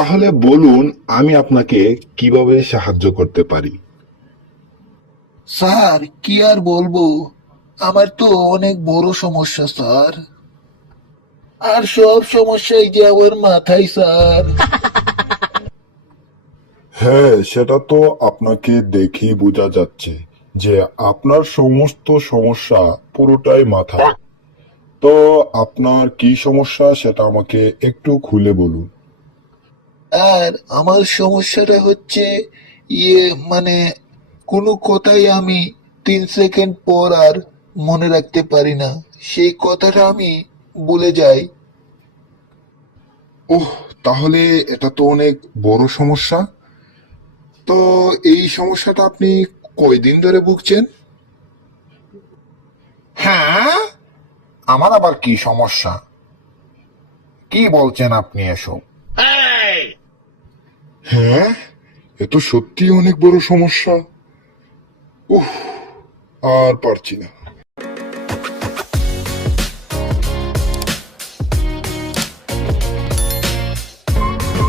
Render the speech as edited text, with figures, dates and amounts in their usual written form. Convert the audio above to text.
তাহলে বলুন আমি আপনাকে কিভাবে সাহায্য করতে পারি। স্যার কি আর বলবো, আমার তো অনেক বড় সমস্যা স্যার। আর সব সমস্যাই যে আমার মাথায় স্যার। হ্যাঁ, সেটা তো আপনাকে দেখেই বোঝা যাচ্ছে যে আপনার সমস্ত সমস্যা পুরোটাই মাথায়। তো আপনার কি সমস্যা সেটা আমাকে একটু খুলে বলুন। আর আমার সমস্যাটা হচ্ছে ইয়ে মানে কোনো কথাই আমি 3 সেকেন্ড পর আর মনে রাখতে পারি না, সেই কথাটা আমি ভুলে যাই। ওহ, তাহলে এটা তো অনেক বড় সমস্যা। তো এই সমস্যাটা আপনি কয়দিন ধরে ভুগছেন? হ্যাঁ, আমার আবার কি সমস্যা? কি বলছেন আপনি এসব? হ্যাঁ, এ তো সত্যি অনেক বড় সমস্যা। উফ, আর পারছি না।